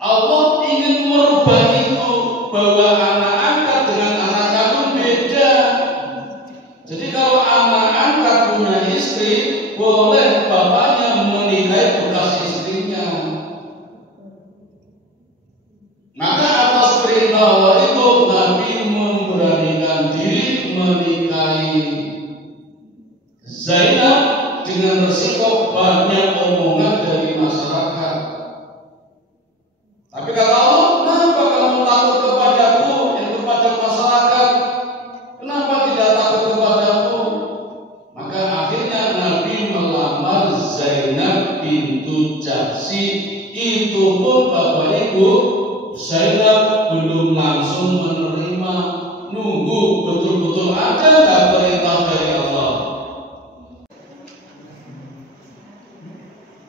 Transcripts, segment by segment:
Allah ingin merubah itu, bahwa anak angkat dengan anak kandung beda. Jadi kalau anak angkat punya istri, boleh bapaknya menikahi bekas istrinya. Maka atas perintah Allah itu Nabi memberanikan diri menikahi Zainab dengan resiko banyak omongan dari masyarakat. Tapi kata Allah, kenapa kamu takut kepadaku yang kepada masyarakat? Kenapa tidak takut kepadaku? Maka akhirnya Nabi melamar Zainab bintu Jahsy. Itu pun Bapak Ibu, Zainab belum langsung menerima, nunggu betul-betul ada nggak perintah dari Allah.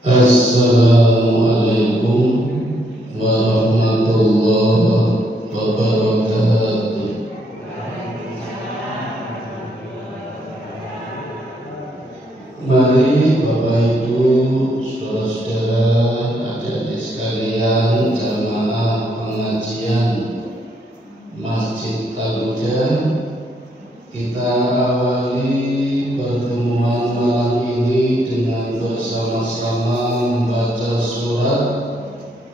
Assalamualaikum warahmatullahi wabarakatuh. Mari Bapak Ibu, saudara-saudara, adik-adik sekalian, jamaah pengajian Masjid Al-Huda, kita awali pertemuan malam ini dengan bersama-sama membaca surat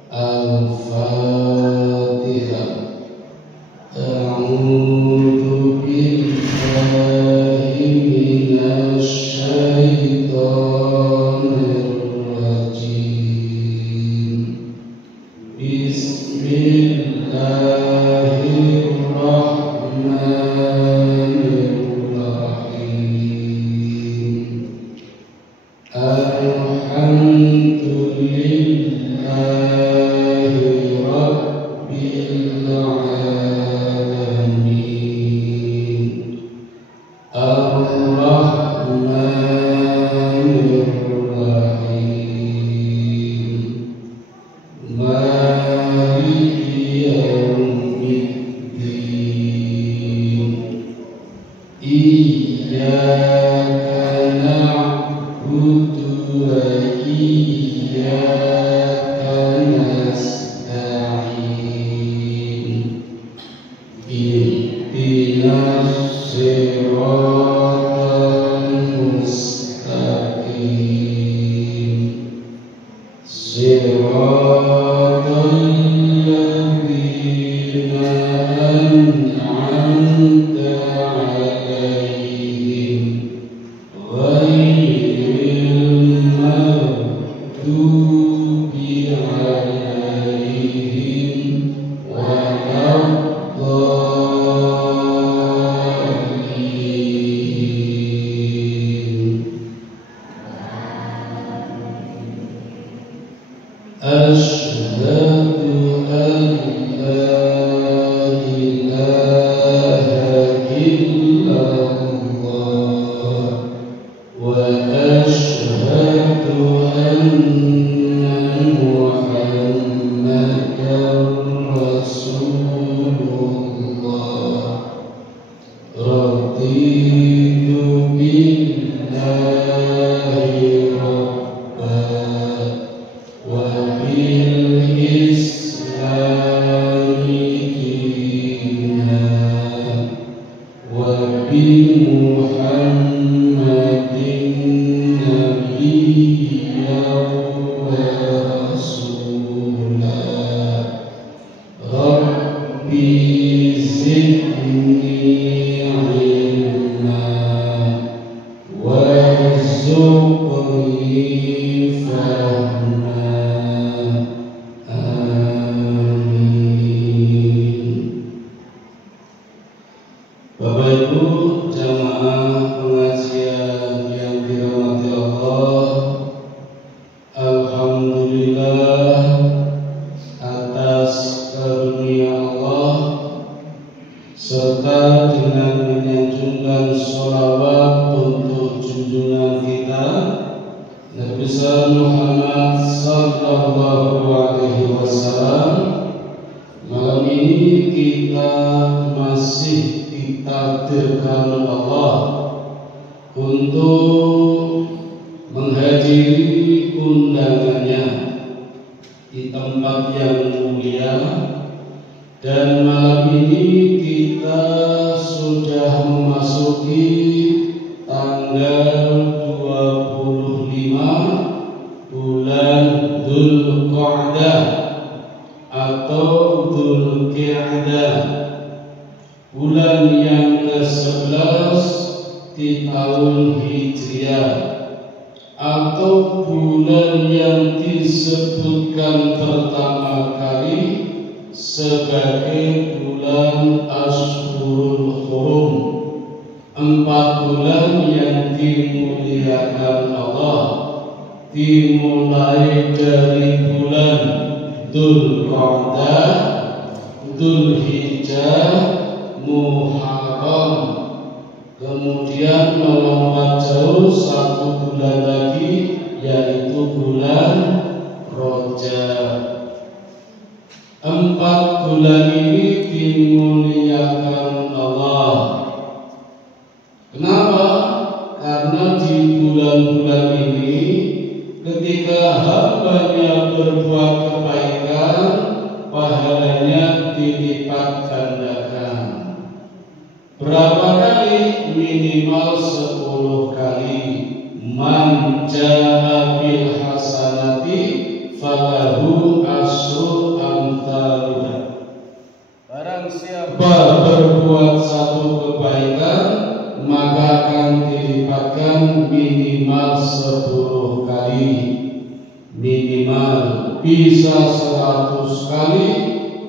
Al-Fatihah. A'udzu billahi minasy syaithanir rajim. Bismillahirrahmanirrahim. Alhamdulillahi rabbil alamin. Ar-Rahmanir-Rahim. Maliki yaumiddin. Iyyaka na'budu wa iyyaka nasta'in. Ihdinas siratal mustaqim. Siratal ladzina an'amta 'alaihim ghairil maghdubi 'alaihim waladdallin. Asyhadu an la ilaha illallah wa asyhadu anna Muhammadar Rasulullah. Raditu billahi rabban wa bil islami dinan wa bi Muhammadin nabiyyan wa rasulan. Rabbi zidni ilma warzuqni fahma. Amin. Bapak Ibu, jamaah pengajian yang dirahmati Allah, alhamdulillah atas karunia Allah serta dengan menyanjungkan sholawat untuk junjungan kita Nabi besar Muhammad sallallahu alaihi wasallam. Malam ini kita masih ditakdirkan Allah untuk menghadiri undangannya di tempat tempat yang mulia, dan malam ini kita sudah memasuki tanggal 25 bulan Dzulqa'dah atau Dzulqa'dah, bulan yang ke-11 di tahun Hijriah, atau bulan yang disebutkan pertama kali sebagai bulan Ashhurul Hurum, 4 bulan yang dimuliakan Allah, dimulai dari bulan Dzulqa'dah, Dzulhijjah, Muharram, kemudian melompat jauh 1 bulan lagi, yaitu bulan Rajab. 4 bulan ini dimuliakan Allah. Kenapa? Karena di bulan-bulan ini ketika hambanya berbuat kebaikan, pahalanya dilipat gandakan. Berapa kali? Minimal 10 kali. Man jaa bil hasanati falahu asyru amsalha. Barang siapa berbuat 1 kebaikan, maka akan dilipatkan minimal 10 kali. Minimal bisa 100 kali,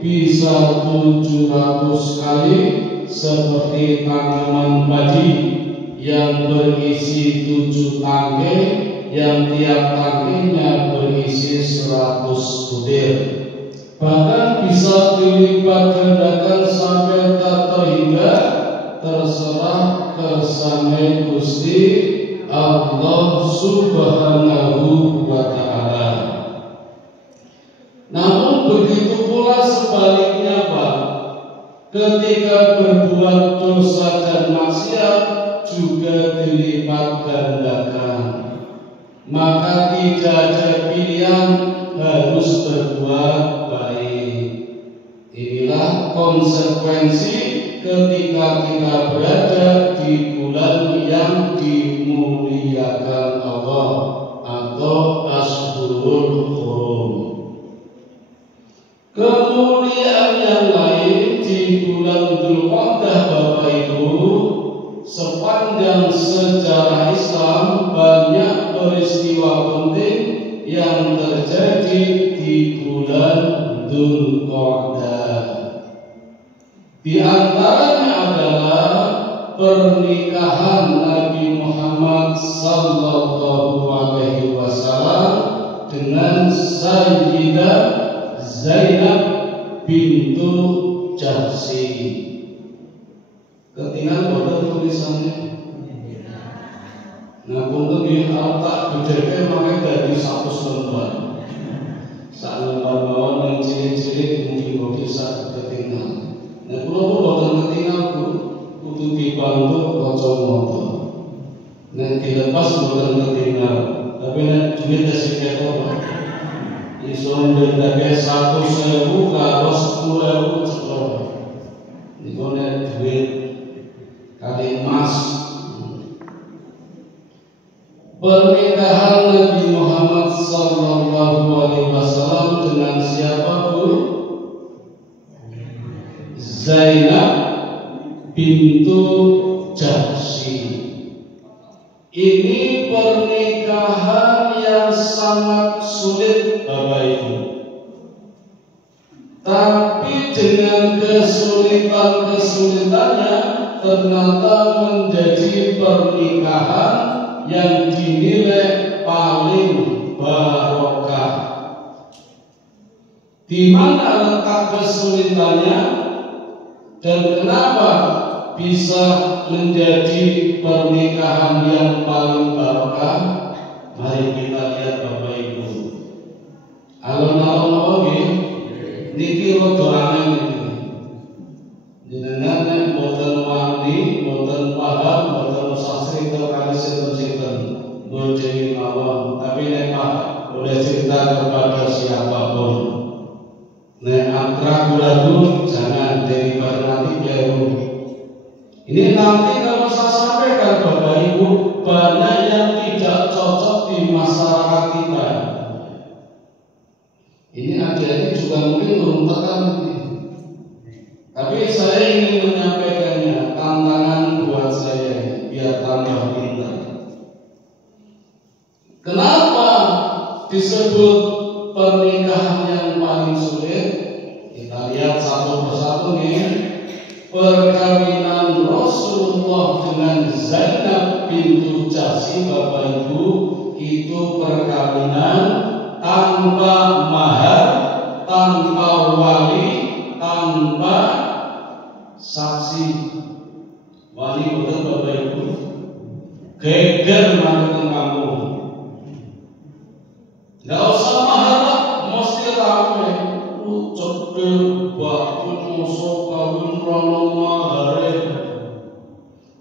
bisa 700 kali, seperti tanaman padi yang berisi 7 tangkai, yang tiap tangkainya berisi 100 butir. Bahkan bisa dilipat gandakan sampai tak terhingga, terserah kersane Gusti Allah Subhanahu wa ta'ala. Namun begitu pula sebaliknya, Pak. Ketika berbuat dosa dan maksiat juga dilipat gandakan. Maka tidak ada pilihan, harus berbuat baik. Inilah konsekuensi ketika kita berada di bulan yang dimuliakan Allah atau Ashhurul Hurum. Kemuliaan yang lain di bulan Dzulqa'dah, Bapak Ibu, sepanjang sejarah Islam banyak peristiwa penting yang terjadi di bulan Dzulqa'dah. Di antaranya adalah pernikahan Nabi Muhammad sallallahu alaihi wasallam dengan Sayyidah Zainab bintu Jahsy. Ketinggalan boten tulisannya. Nah, untuk di tak bedake mangke dadi 100 lembar. Sak lembar mawon yang cilik-cilik mungkin bisa ketinggalan. Nah, kula boten ketinggalan kudu dibantu kaca moto. Nek dilepas boten ketinggalan. Tapi nek duit sing ketok iso ndadake 100.000 karo 10.000 ceklok. Niku nek duit kali emas. Pernikahan Nabi Muhammad sallallahu alaihi wasallam dengan siapa, Bu? Zainab bintu Jahsy. Ini pernikahan yang sangat sulit, Bapak Ibu. Tapi dengan kesulitannya ternyata menjadi pernikahan yang dinilai paling barokah. Di mana letak kesulitannya dan kenapa bisa menjadi pernikahan yang paling barokah? Mari kita lihat, Bapak Ibu. Alon-alon niki rada aneh niki. Jenengan nek boten wani, boten paham, boten usah cerita kali sinten-sinten, boten mawon. Tapi nek boleh cerita kepada siapapun. Nek ragu-ragu jangan, daripada nanti keliru. Ini nanti kalau saya sampaikan Bapak Ibu, banyak yang tidak cocok di masyarakat kita. Ini adik-adik juga mungkin belum tekan ini. Tapi saya ingin menyampaikannya, tantangan buat saya biar tambah pintar. Kenapa disebut pernikahan yang paling sulit? Kita lihat satu persatu nih. Perkawinan Rasulullah dengan Zainab bintu Jahsy, Bapak Ibu, itu perkawinan tanpa mahar, tanpa wali, tanpa saksi. Wali betul Bapak Ibu, geger makan kamu. Gak usah mahar, mesti rame. Cepil bakun musuh kawin rono mahare.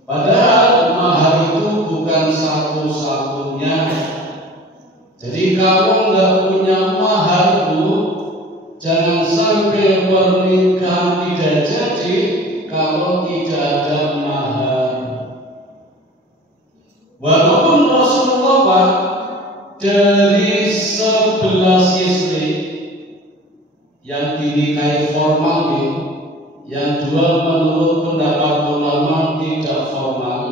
Padahal mahar itu bukan satu-satunya. Jadi kalau nggak punya mahar Bu, jangan sampai pernikahan tidak jadi kalau tidak ada mahar. Walaupun Rasulullah Pak, dari 11 istri yang dinikahi formal, yang dua menurut pendapat ulama tidak formal,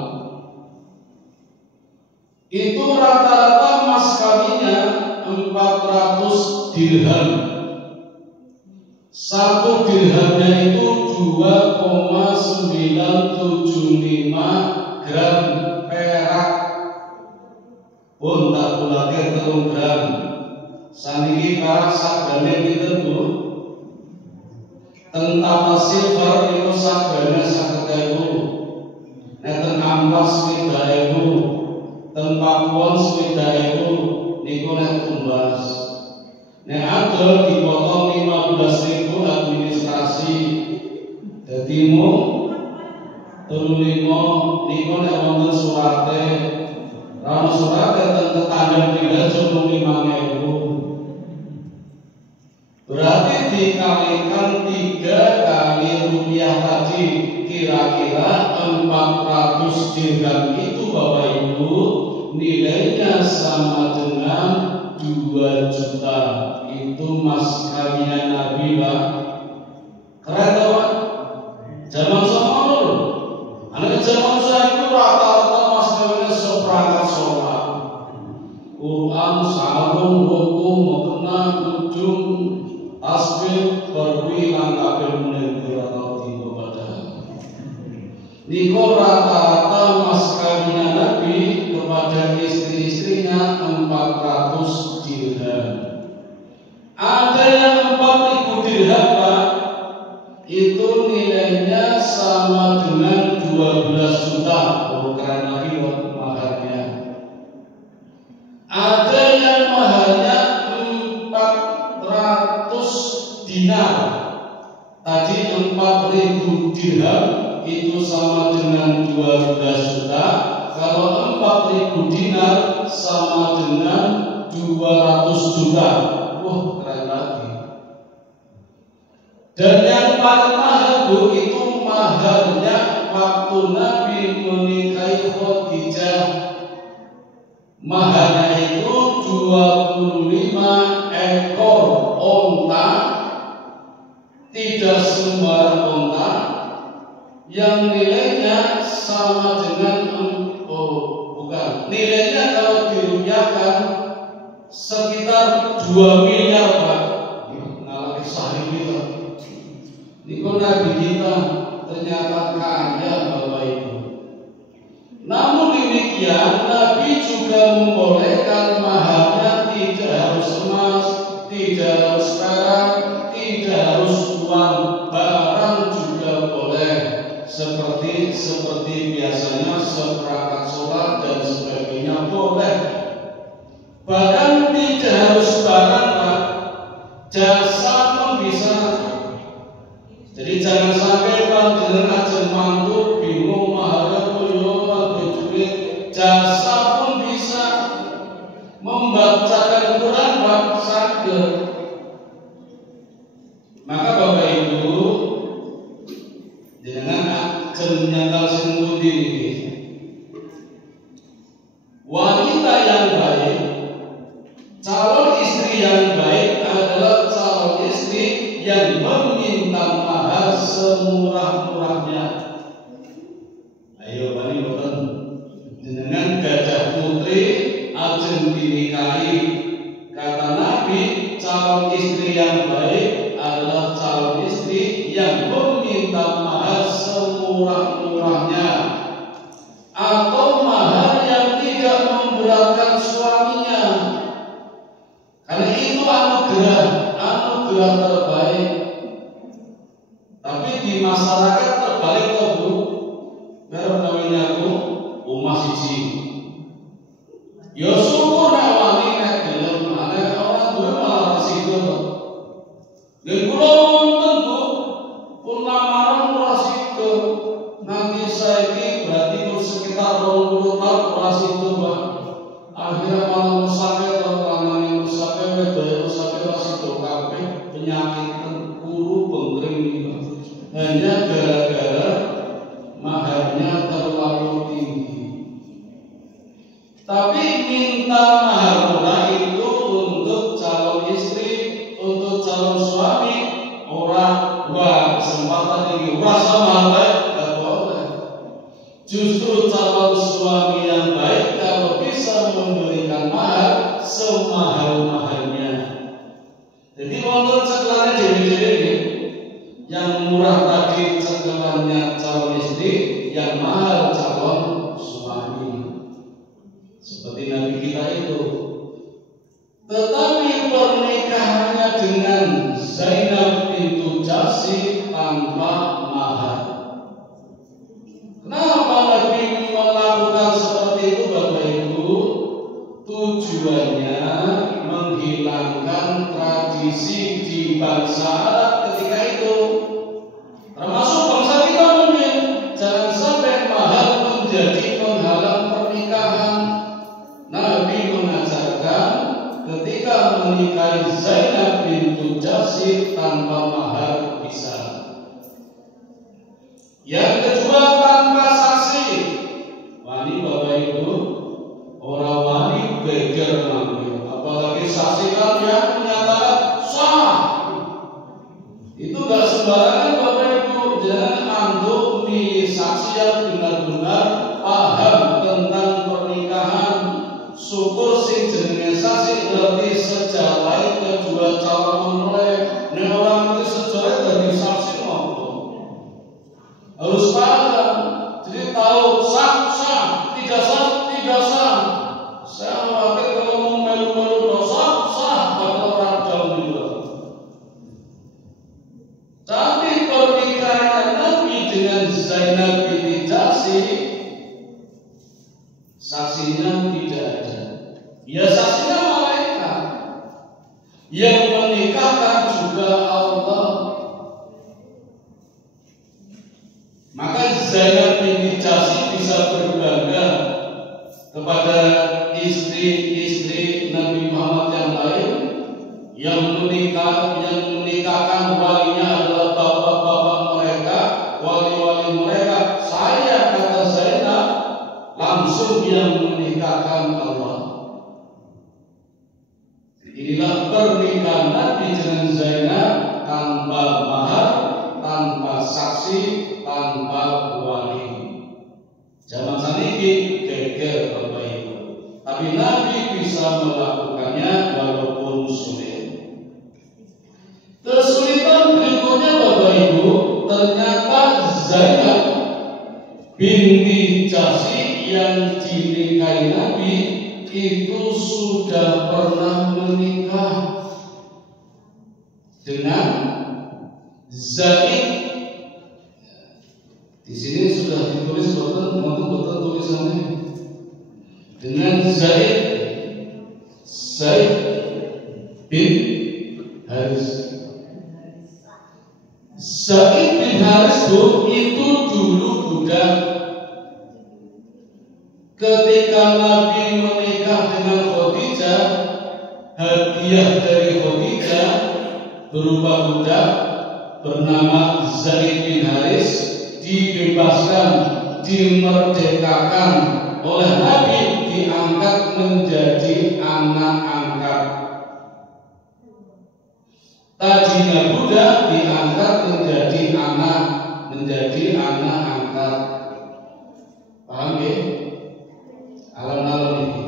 itu rata-rata mas kawinnya 400 dirham. Satu dirhamnya itu 2,975 gram perak. Pun tak bulake 3 gram. Saniki perak sagane pinten Bu? Tentang silver itu sagane 50.000. Neten ampas 20.000. Ten Pakuan 20.000. Niku nek tumbas. Nek adol dipotong 15.000 administrasi. Dadi mu 35 niku nek wonten surate. Ora surate ten tetangga tinggal cukup 5.000. Berarti dikalikan 3 kali rupiah tadi, kira-kira 400 dirham itu Bapak Ibu, nilainya sama dengan 2 juta. Itu mas kawinan Nabi Pak. Keren tak Pak? Zaman sama dulu. Anak zaman saya itu rata-rata mas kawinan seperangkat sholat, Quran, sarung, hukum, mukena, ujung, tasbih, berwi, langkah menenggur atau tiba badan. Niko rata-rata mas kawinan Nabi kepada istri-istrinya 400 dirham. Ada yang 4.000 dirham Pak, itu nilainya sama dengan 12 juta. Oh, keren lagi maharnya. Ada yang maharnya 400 dinar. Tadi 4.000 dirham itu sama dengan 12 juta. Kalau 4.000 dinar sama dengan 200 juta. Wah, keren lagi. Dan yang paling mahal Bu, itu maharnya waktu Nabi menikahi Khadijah. Maharnya itu 25 ekor onta, tidak sembarang onta, yang nilainya sama dengan nilainya kalau dirupiahkan sekitar 2 miliar Pak. Ngalami sahih kita. Niku Nabi kita ternyata kaya Bapak Ibu. Namun demikian Nabi juga membolehkan maharnya tidak harus emas, tidak harus perak, tidak harus uang, barang juga boleh. Seperti biasanya seperangkat sholat dan sebagainya boleh. Bahkan tidak harus barang Pak, jasa pun bisa. Jadi jangan sampai panjenengan ajeng mantu bingung maharnya koyo duit, jasa pun bisa. Membacakan Quran Pak saged. Maka Bapak Ibu, jenengan ajeng nyantal sing pundi niki? Wanita yang baik, calon istri yang baik adalah calon istri yang meminta mahar semurah-murahnya. Ayo bani boten, jenengan gadah putri ajeng dinikahi. Kata Nabi, calon istri yang baik adalah calon istri yang meminta mahar semurah-murahnya, atau mahar yang tidak memberatkan suaminya. Karena itu anugerah terbaik. Tapi di masyarakat terbalik toh Bu. Baru kawin aku omah siji. Ya syukur nek wani nek gelem, nek ora duwe malah resiko to. Lha kula wonten Bu, pun lamaran ora resiko. Nanti saiki berarti pun sekitar 20 tahun ora resiko, Pak. Akhirnya malah musake to, lanang musake wedoke musake ora resiko kabeh penyakit kuru bengkring. Hanya gara-gara maharnya terlalu tinggi. Tapi minta mahar murah itu untuk calon istri, untuk calon suami, orang wah kesempatan ini wah sama baik, tidak boleh. Justru calon suami yang baik kalau bisa memberikan mahar semahal-mahalnya. Jadi untuk cekelannya jadi yang murah tadi cekelannya calon istri, yang mahal calon suami. Seperti Nabi kita itu. Tetapi pernikahannya dengan Zainab bintu Jahsy tanpa mahar. Kenapa Nabi melakukan seperti itu Bapak Ibu? Tujuannya menghilangkan tradisi di bangsa Arab ketika itu. Termasuk bangsa kita mungkin. Jangan sampai mahar menjadi penghalang pernikahan. Nabi mengajarkan ketika menikahi Zainab bintu Jahsy tanpa mahar bisa. Yang kedua tanpa saksi. Wani Bapak Ibu, orang wani beger namanya. Apalagi saksi kan yang menyatakan sah. Itu gak sembarangan Bapak Ibu. Jangan antuk milih saksi yang benar-benar paham tentang pernikahan. Syukur sing jenenge saksi berarti sejarah kedua calon menoleh. Nek orang itu sejarah dari saksi ngopo. Harus paham. Jadi tahu sah, tidak sah, tidak sah. Saya khawatir kalau mau melu-melu sah, bakal orang jauh juga. Tapi pernikahan Nabi dengan Zainab binti Jahsy, saksinya tidak ada. Ya saksinya malaikat. Yang menikahkan juga Allah. Maka Zainab binti Jahsy bisa berbangga kepada istri-istri Nabi Muhammad yang lain yang menikahkan walinya adalah bapak-bapak mereka, wali-wali mereka. Saya kata Zainab langsung yang menikahkan Allah. Inilah pernikahan Nabi dengan Zainab tanpa mahar, tanpa saksi, tanpa wali. Zaman saniki geger Bapak Ibu. Tapi Nabi bisa melakukannya walaupun sulit. Kesulitan berikutnya Bapak Ibu, ternyata Zainab binti Jahsy yang dinikahi Nabi itu sudah pernah menikah dengan Zaid. Di sini sudah ditulis betul tulisannya dengan Zaid bin Haris. Zaid bin Haris itu dulu budak. Ketika Nabi menikah dengan Khadijah, hadiah dari Khadijah berupa budak bernama Zaid bin Haris dibebaskan, dimerdekakan oleh Nabi, diangkat menjadi anak angkat. Tadinya budak diangkat menjadi anak angkat. Paham ya? Alon-alon ini.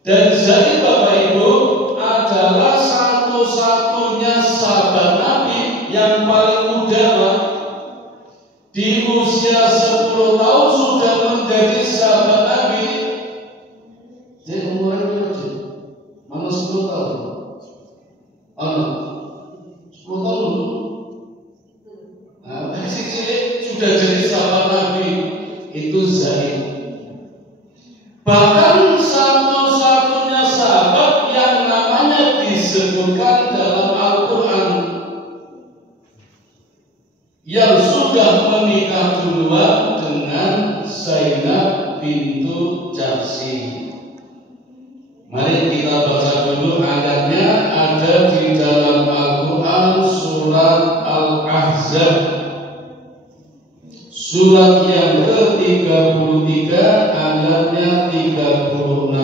Dan Zaid, Bapak Ibu, adalah satu-satunya sahabat Nabi yang paling muda, Pak. Di usia 10 tahun sudah menjadi sahabat Nabi. Jadi umurnya berapa? Mana 10 tahun? 10 tahun. Nah, masih cilik sudah jadi sahabat Nabi. Itu Zaid. Bahkan satu-satunya sahabat yang namanya disebutkan dalam Al-Quran yang sudah menikah duluan dengan Zainab bintu Jahsy. Mari kita baca dulu ayatnya, ada di dalam Al-Quran surat Al-Ahzab, surat yang ke-33 ayatnya 36.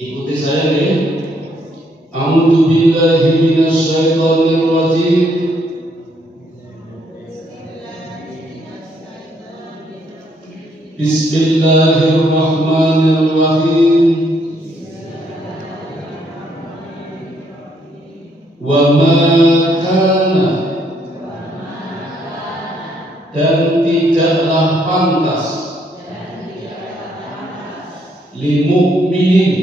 Ikuti saya nih. A'udzu billahi minasyaitonir rajim. Bismillahirrahmanirrahim. Wa ma kana, dan tidaklah pantas, limu'minin,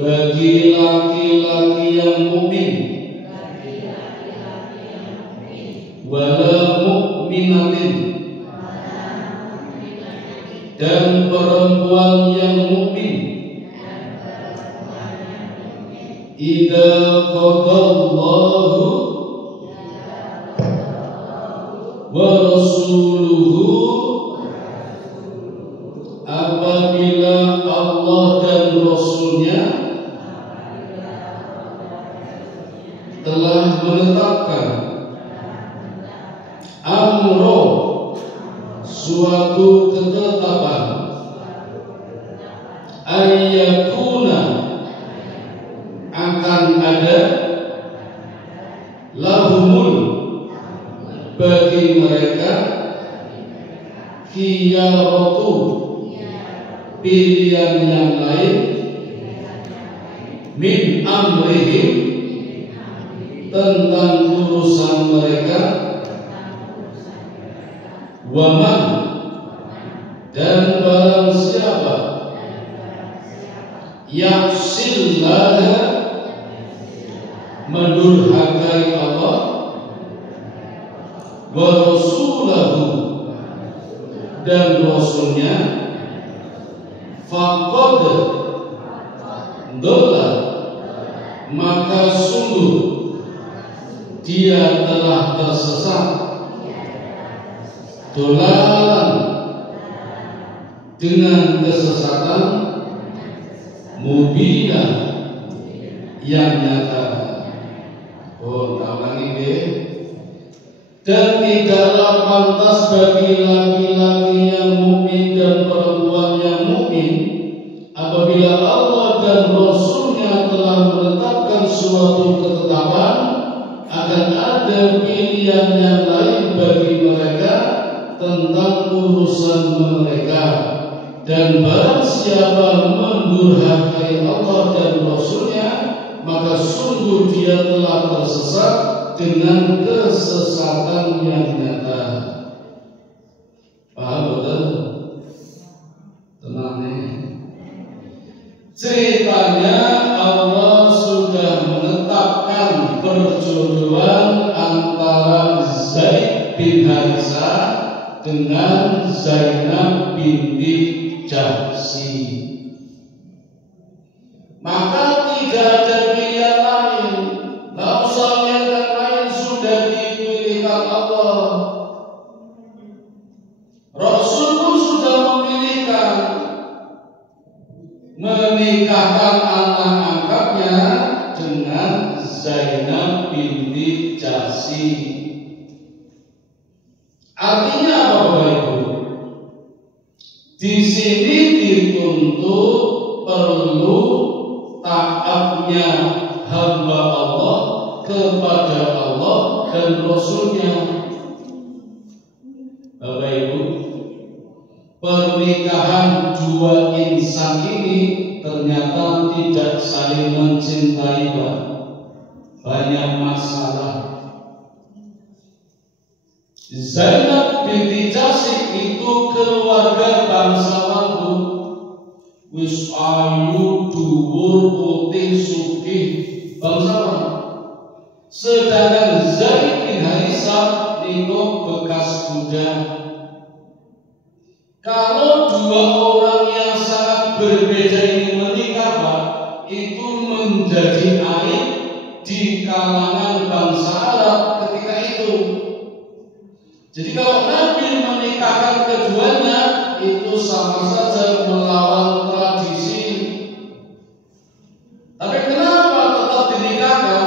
bagi laki-laki yang mukmin, wala mu'minatin, dan perempuan yang mukmin, idza qadallahu wa rasuluhu, apabila Allah dan Rasulnya telah menetapkan, amro, suatu ketetapan, ayyakuna, akan ada, lahumul, bagi mereka, khiyaratu, pilihan yang lain, min amrihim, tentang urusan mereka, waman, dan barang siapa, yaksillah, mendurhakai Allah, wa rasulahu, dan Rasulnya, faqad dhalla, maka sungguh dia telah tersesat, dolalan, dengan kesesatan, mubina, yang nyata. Oh, tak lagi deh. Dan tidaklah pantas bagi laki-laki yang mukmin dan perempuan yang mukmin apabila Allah dan Rasulnya telah menetapkan suatu ketetapan, akan ada pilihan yang lain bagi mereka tentang urusan mereka, dan barang siapa mendurhakai Allah dan Rasulnya, maka sungguh dia telah tersesat dengan kesesatan yang nyata. Paham betul? Tenang nih. Ceritanya Allah sudah menetapkan perjodohan antara Zaid bin Harisah dengan Zainab binti Jahsy. Maka tidak ada pilihan lain. Nggak usah yang lain, sudah dipilihkan Allah. Rasul pun sudah memilihkan, menikahkan anak angkatnya dengan Zainab binti Jahsy. Artinya apa Bapak Ibu? Di sini dituntut perlu taatnya hamba Allah kepada Allah dan Rasulnya. Bapak Ibu, pernikahan dua insan ini ternyata tidak saling mencintai, Pak. Banyak masalah. Zainab binti Jahsy itu keluarga bangsawan, Bu. Wis ayu, dhuwur, putih, sugih, bangsawan. Sedangkan Zaid bin Harithah niku bekas budak. Kalau dua orang yang sangat berbeda ini menikah, Pak, itu menjadi aib di kalangan bangsa Arab ketika itu. Jadi kalau Nabi menikahkan keduanya itu sama saja melawan tradisi. Tapi kenapa tetap dinikahkan?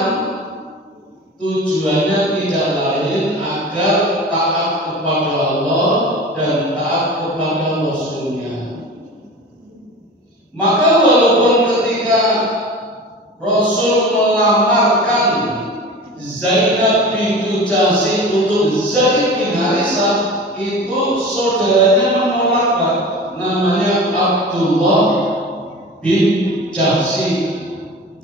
Tujuannya tidak lain agar taat kepada Allah dan taat kepada Rasulnya. Maka walaupun ketika Rasul melamarkan Zainab binti Jahsy untuk Zaid bin Harithah, itu saudaranya menolak, Pak. Namanya Abdullah bin Jahsy.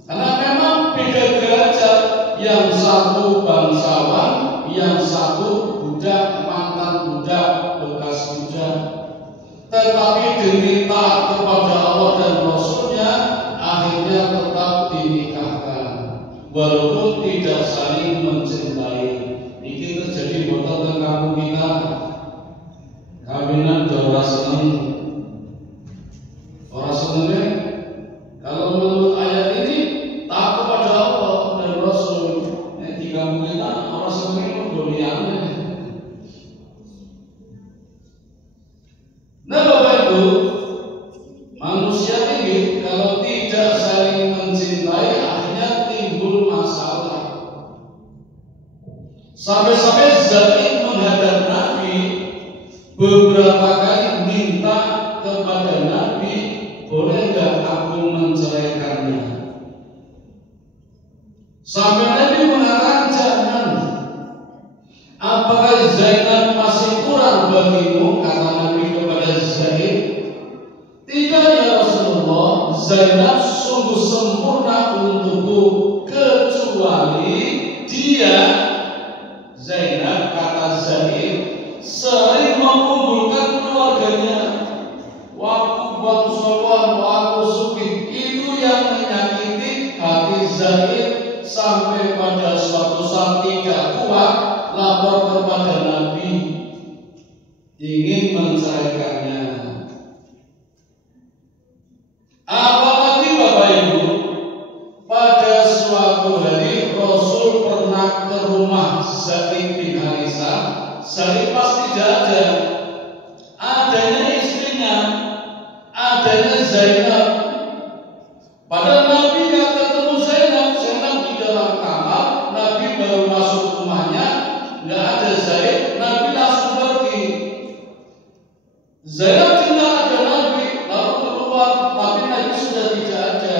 Karena memang beda derajat, yang satu bangsawan, yang satu budak, mantan budak, bekas budak. Tetapi demi taat kepada Allah dan Rasulnya, akhirnya tetap dinikahkan, walaupun tidak saling mencintai. Ini terjadi botol di kampung kita. Kawinan ora seneng, ora seneng. Kalau menurut ayat ini taat kepada Allah dan Rasul. Di kampung kita ora seneng doliane. Nah Bapak Ibu, manusia ini kalau tidak saling mencintai akhirnya timbul masalah. Sampai-sampai Zaid menghadap Nabi beberapa kali minta kepada Nabi, boleh enggak aku menceraikannya? Sampai Nabi mengatakan jangan. Apakah Zainab masih kurang bagimu? Kata Nabi kepada Zaid. Tidak ya Rasulullah, Zainab sungguh sempurna untukku, kecuali dia, Zainab, kata Zaid, sering mengumpulkan keluarganya. Waktu bangsawan, waktu sugih, itu yang menyakiti hati Zaid. Sampai pada suatu saat tidak kuat, lapor kepada Nabi, ingin menceraikannya. Apalagi Bapak Ibu, pada suatu hari Rasul pernah ke rumah Zaid bin Harithah. Zaid pasti tidak ada, adanya istrinya, adanya Zainab. Padahal Nabi tidak ketemu Zainab. Zainab di dalam kamar. Nabi baru masuk rumahnya, nggak ada Zaid. Nabi langsung pergi. Zainab tinggal ada Nabi, lalu keluar, tapi Nabi sudah tidak ada.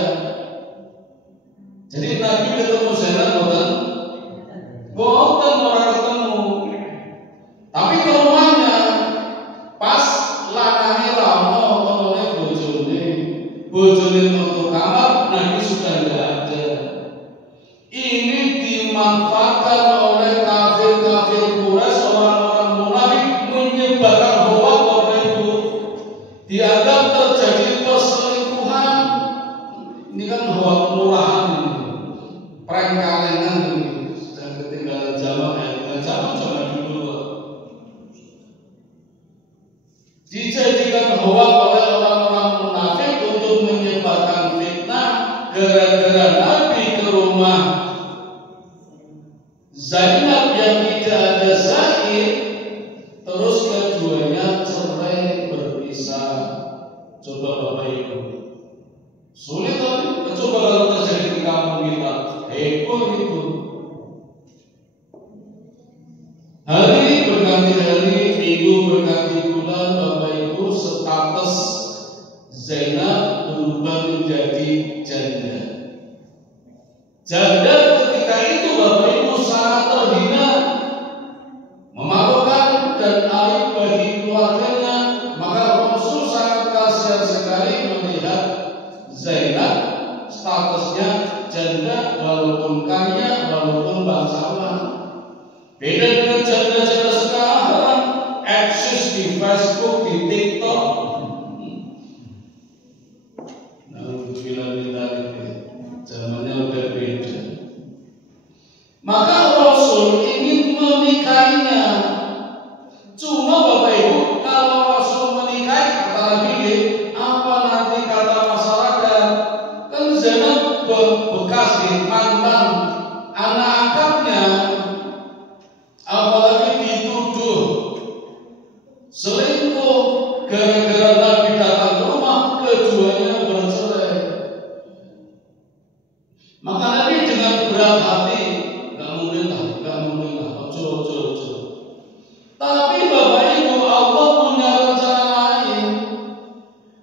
Jadi Nabi ketemu Zainab bukan? Bukan orang ketemu. Tapi ke rumahnya, pas lanangnya lama, oleh bojone untuk kamar, Nabi sudah tidak ada. Ini dimanfaatkan oleh kafir-kafir Quraisy, orang-orang munafik, menyebarkan hoax Bapak Ibu. Dianggap terjadi perselingkuhan. Ini kan hoax murahan ini, prank kalengan ini. Sudah ketinggalan zaman ya, zaman dulu. Dijadikan hoax oleh orang-orang munafik untuk menyebarkan fitnah. Gara-gara Nabi ke rumah Zainab yang tidak ada Zaid, terus keduanya cerai berpisah. Coba Bapak Ibu, sulit tapi coba kalau terjadi di kampung kita. heboh itu. Hari berganti hari, minggu berganti bulan, Bapak Ibu, status Zainab berubah menjadi janda. Janda ketika itu Bapak Ibu sangat terhina, memalukan dan aib bagi keluarganya. Maka Rasul sangat kasihan sekali melihat Zainab statusnya janda, walaupun kaya, walaupun bangsawan. Beda dengan janda-janda sekarang, eksis di Facebook, di TikTok. Zamannya udah beda. Maka Rasul ingin menikahinya. Cuma Bapak Ibu, kalau Rasul menikahi, kata Nabi, apa nanti kata masyarakat? Kan Zainab bekas mantan anak angkatnya, apalagi dituduh selingkuh gara-gara Nabi datang ke rumah, keduanya bercerai. Maka Nabi dengan berat hati, gak mungkin lah, ojo. Tapi Bapak Ibu, Allah punya rencana lain.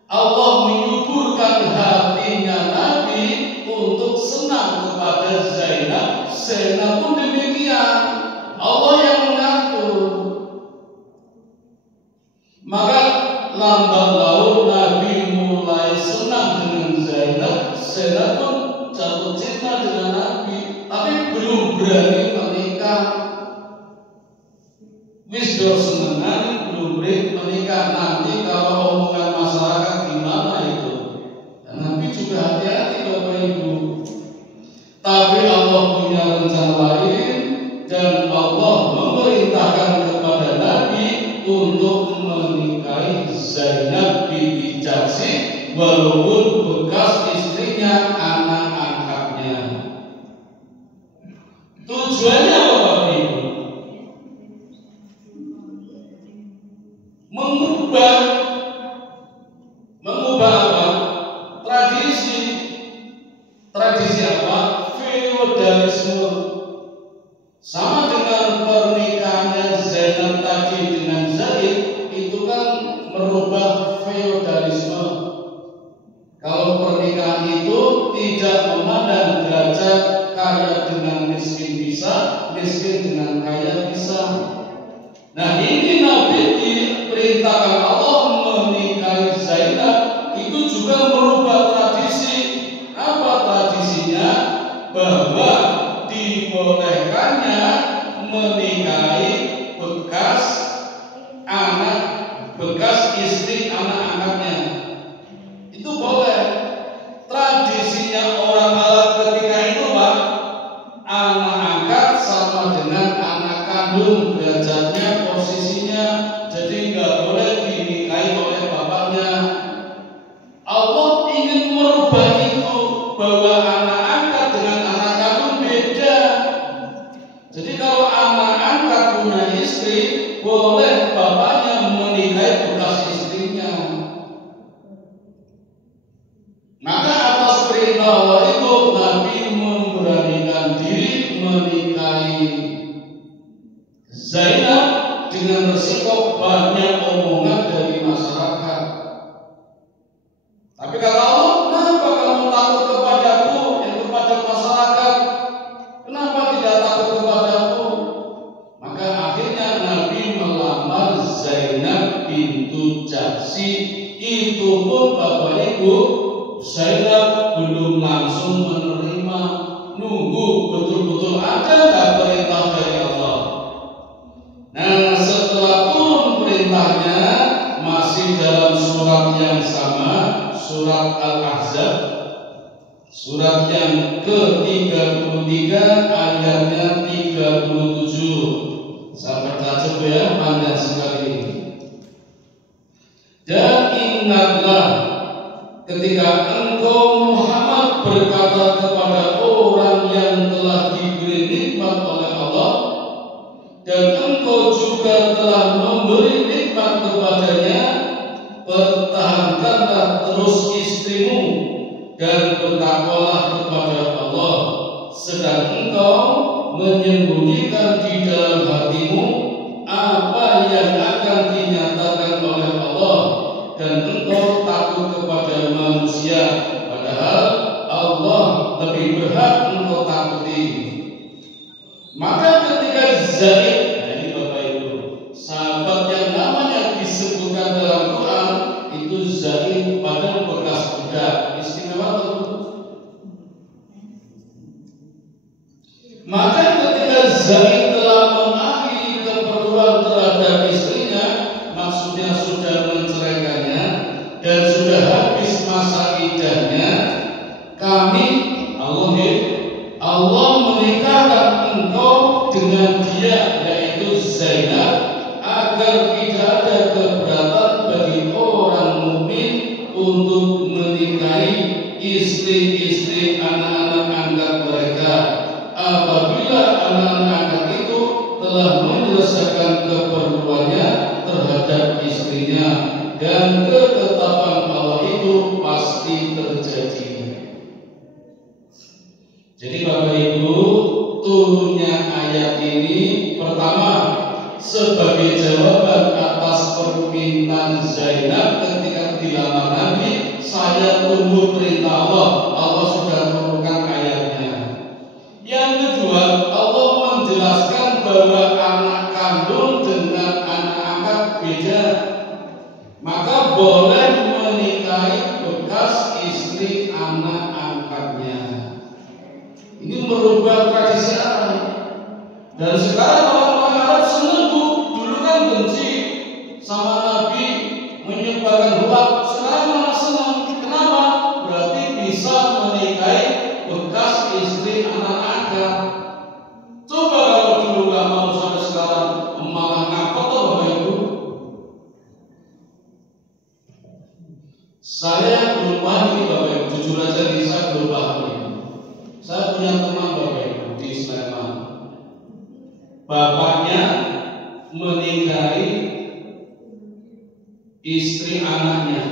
Allah menyuburkan hatinya Nabi untuk senang kepada Zainab. Zainab pun demikian. Allah yang mengatur. Maka lambat laun Nabi mulai senang dengan Zainab. Zainab pun jatuh cinta dengan Nabi, tapi belum berani menikah. Wis do senengan, belum berani menikah. Nanti kalau omongan masyarakat gimana itu? Dan Nabi juga hati-hati Bapak Ibu. Tapi Allah punya rencana lain, dan Allah memerintahkan kepada Nabi untuk menikahi Zainab binti Jahsy, walaupun bekas istrinya, anak angkatnya. Tujuannya apa Bapak Ibu? Mengubah apa? Tradisi apa? Feodalisme. Sama dengan pernikahannya Zainab tadi dengan Zaid, itu kan merubah feodalisme. Kalau pernikahan itu tidak memandang derajat, kaya dengan miskin bisa, miskin dengan kaya bisa. Nah, ini Nabi diperintahkan Allah menikahi Zainab, itu juga merubah tradisi. Apa tradisinya? Bahwa dibolehkannya menikahi bekas istri anak angkatnya. Itu boleh. Tradisinya orang Arab ketika itu Pak, anak angkat sama dengan anak kandung, derajatnya, posisinya, jadi nggak boleh dinikahi oleh bapaknya. Allah ingin merubah itu, bahwa anak angkat dengan anak kandung beda. Jadi kalau anak angkat punya istri, boleh bapaknya menikahi bekas istrinya. Maka atas perintah Allah itu Nabi memberanikan diri menikahi Zainab dengan resiko banyak omongan dari masyarakat. Tapi kata Allah, kenapa kamu takut kepadaku dan kepada masyarakat? Kenapa tidak takut kepadaku? Maka akhirnya Nabi melamar Zainab bintu Jahsy. Itu pun Bapak Ibu, Zainab belum langsung menerima, nunggu betul-betul ada nggak perintah dari Allah. Nah, setelah turun perintahnya, masih dalam surat yang sama, surat Al-Ahzab, surat yang ke-33 ayatnya 37. Sampai takjub ya, panjang sekali ini. Dan ingatlah ketika engkau Muhammad berkata kepada orang yang telah diberi nikmat oleh Allah, dan engkau juga telah memberi nikmat kepadanya, pertahankanlah terus istrimu dan bertakwalah kepada Allah. sedang engkau menyembunyikan di dalam hatimu apa yang akan dinyatakan oleh Allah, dan engkau takut kepada manusia, padahal Allah lebih berhak engkau takuti. Maka ketika Zaid, nah ini Bapak Ibu, sahabat yang namanya disebutkan dalam Quran itu Zaid pada bekas budak, istimewa tuh. Maka ketika Zaid telah mengakhiri keperluan terhadap istrinya, maksudnya sudah menceraikannya dan sudah habis masa iddahnya, Allah menikahkan engkau dengan dia, yaitu Zainab, agar tidak ada keberatan bagi orang mukmin untuk menikahi istri-istri anak-anak angkat mereka apabila anak-anak angkat itu telah menyelesaikan keperluannya terhadap istrinya, dan ketetapan Allah itu pasti terjadi. Jadi Bapak Ibu, turunnya ayat ini pertama sebagai jawaban atas permintaan Zainab ketika dilamar Nabi, saya tunggu perintah Allah. Allah sudah turunkan ayatnya. Yang kedua, Allah menjelaskan bahwa anak kandung dengan anak angkat beda. Maka boleh menikahi bekas istri anak angkatnya. Ini merubah tradisi Arab. Dan sekarang orang-orang Arab senang, dulu kan benci sama Nabi, menyebarkan hoak. Sekarang malah senang. Kenapa? Berarti bisa menikahi bekas istri anak angkat. Coba kalau dulu nggak mau sampai sekarang malah ngakot tuh Bapak Ibu. Saya belum paham ini Bapak Ibu, jujur aja nih, saya belum paham ini. Saya punya teman Bapak Ibu di Sleman, bapaknya menikahi istri anaknya.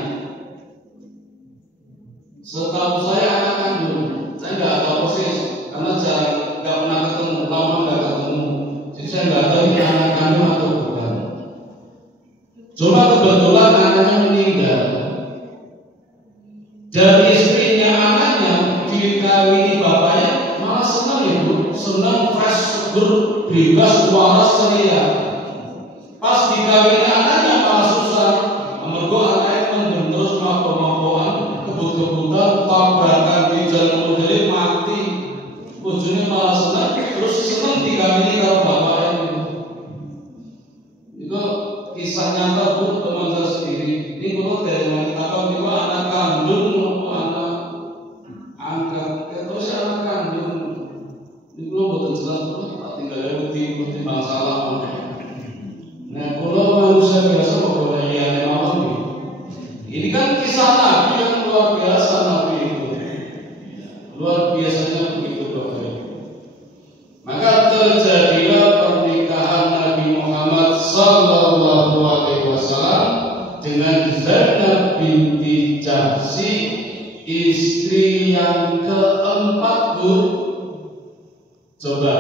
Setahu saya anak kandung, saya nggak tahu persis karena saya nggak pernah ketemu, lama nggak ketemu, jadi saya nggak tahu ini anak kandung atau bukan. Cuma kebetulan anaknya meninggal. Dan istrinya anaknya dikawini bapaknya, malah senang Ibu, senang, fresh, seger, bebas, waras, ceria. Pas dikawini anaknya malah susah. Mergo anaknya mengendus mabok-mabokan, kebut-kebutan, tabrakan di jalan model mati. Bojone malah senang, terus senang dikawini karo bapaknya. Itu kisah nyata Bu, teman saya sendiri. Ini kalau dari wanita kamu anak kandung, anak angkat, terus anak kandung. Ini kalau betul jelas, tinggal bukti masalah. Nah, kalau manusia biasa kok boleh lihat malam ini. Ini kan kisah Nabi yang luar biasa, Nabi itu. Luar biasanya begitu Bapak. Maka terjadilah pernikahan Nabi Muhammad Sallallahu Alaihi Wasallam dengan Zainab binti Jahsy, istri yang keempat Bu. Coba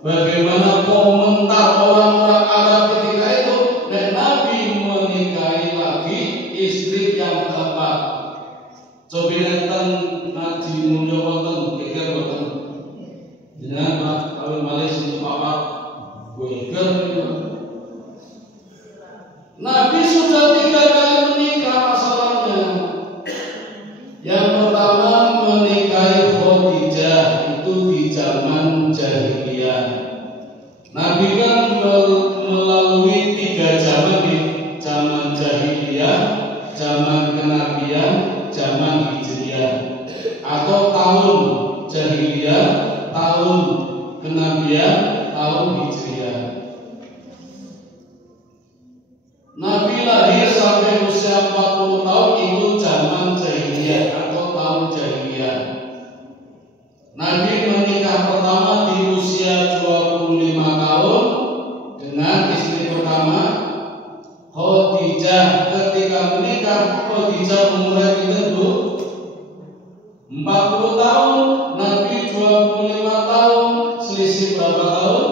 bagaimana komentar orang-orang Arab ketika itu? Dan Nabi menikahi lagi istri yang keempat. Coba nonton ngaji mulia wonten kira wonten. Jangan kawin malih sing papat boiger. Nabi sudah 3 kali menikah masalahnya. Yang pertama menikahi Khadijah itu di zaman jahiliyah. Nabi kan melalui 3 zaman nih, zaman jahiliyah, zaman kenabian, zaman hijriyah, atau tahun jahiliyah, tahun kenabian, tahun hijriyah. Nabi lahir sampai usia 40 tahun itu zaman jahiliyah atau tahun jahiliyah. Nabi menikah pertama di usia 25 tahun dengan istri pertama Khadijah. Ketika menikah Khadijah umurnya itu 40 tahun, Nabi 25 selisih berapa tahun?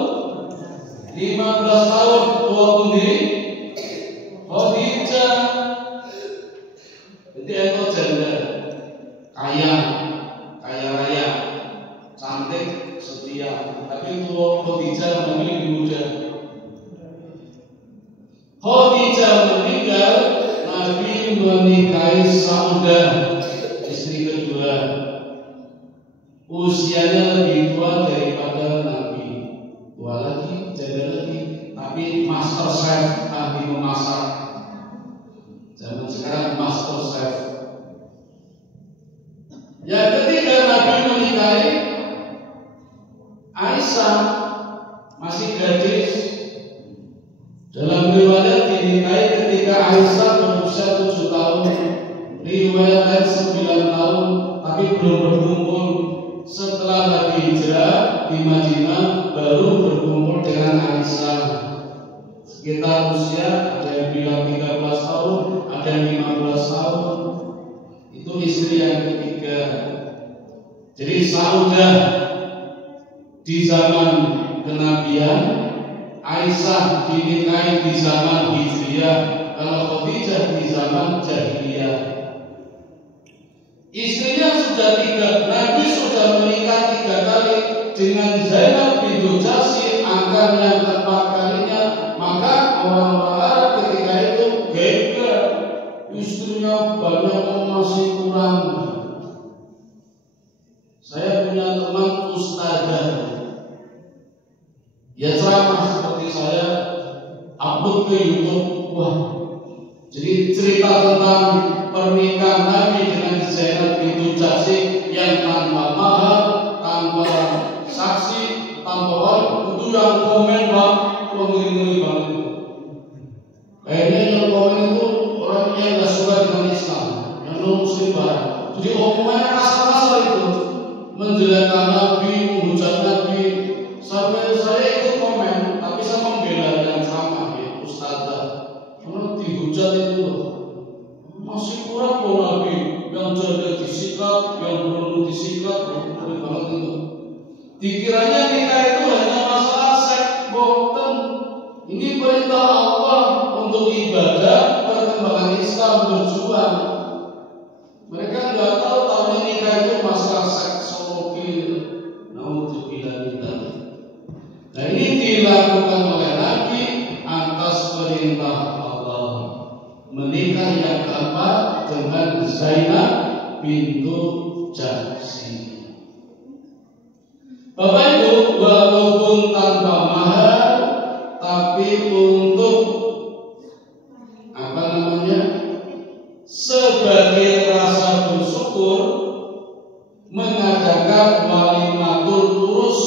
15 tahun. Tua pundi? Khadijah. Jadi itu janda kaya raya, cantik, setia. Tapi tua Khadijah lebih muda. Khadijah meninggal, Nabi menikahi Saudah, istri kedua. Usianya lebih tua daripada Nabi. Tua lagi, janda lagi, tapi master chef, ahli memasak. Zaman sekarang master chef. Yang ketiga, Nabi menikahi Aisyah, masih gadis. Dalam riwayat dinikahi ketika Aisyah berusia 7 tahun, riwayat lain 9 tahun, tapi belum berkumpul. Setelah Nabi hijrah di Madinah, baru berkumpul dengan Aisyah. Sekitar usia, ada yang bilang 13 tahun, ada yang 15 tahun. Itu istri yang ketiga. Jadi Saudah di zaman kenabian, Aisyah dinikahi di zaman Hijriyah, kalau Khadijah di zaman Jahiliyah. Istrinya sudah 3, Nabi sudah menikah 3 kali dengan Zainab bintu Jahsy, akan yang keempat kalinya. Maka orang-orang Arab ketika itu geger, istrinya banyak masih kurang. Saya punya teman ustazah, ya ceramah seperti saya, upload ke YouTube. Wah, jadi cerita tentang pernikahan Nabi dengan Zainab bintu Jahsy yang tanpa mahar, tanpa saksi, tanpa wali. Itu yang komen bang, ngeri banget. Kayaknya yang komen itu orang yang nggak suka dengan Islam, yang non Muslim barang. Jadi omongannya kasar-kasar itu, menjelekkan Nabi, menghujat Nabi. Sampai saya ikut komen, tapi saya membela yang sama ya, ustazah. Karena dihujat itu masih kurang loh Nabi, yang jaga disikat, yang belum disikat, boleh banget itu. Dikiranya nikah itu hanya masalah seks, boten. Ini perintah Allah untuk ibadah, perkembangan Islam, berjuang. Mereka nggak tahu nikah itu masalah seksologi. Nah ini dilakukan oleh Nabi atas perintah Allah. Menikah yang keempat dengan Zainab bintu Jahsy. Bapak Ibu, walaupun tanpa mahar, tapi untuk sebagai rasa bersyukur mengadakan walimatul urus.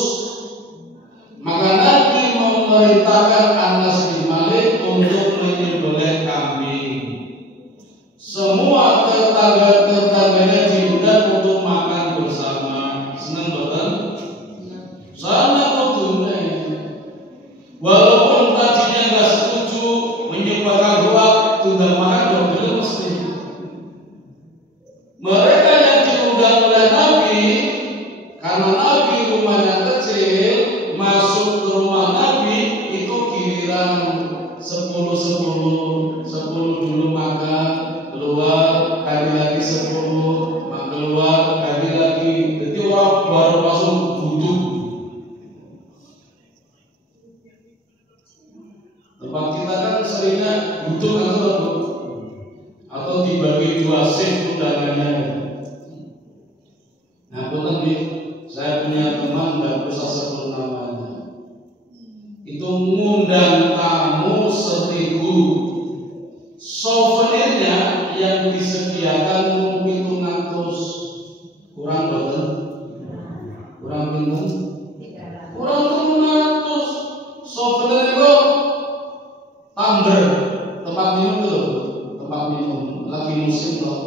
Maka Nabi memerintahkan Anas bin Malik untuk menyembelih kambing. Semua tetangga-tetangganya diundang untuk makan bersama. Senang betul? Sangat betul. Walaupun tadinya nggak setuju menyebarkan doa tunda makan belum mesti. Mereka yang diundang oleh Nabi, karena Nabi rumahnya kecil, masuk ke rumah Nabi itu giliran 10 dulu makan, keluar kali lagi 10, keluar kali lagi. Jadi orang baru langsung duduk. Tempat kita kan seringnya duduk atau dibagi 2 shift undangannya. Nah, nanti saya punya teman dan usah sebut namanya. Itu mengundang tamu 1000. Souvenirnya yang disediakan mungkin 700. Kurang betul? Kurang pinter? Kurang 700. Souvenir itu tumbler, tempat minum tuh, tempat minum lagi musim loh.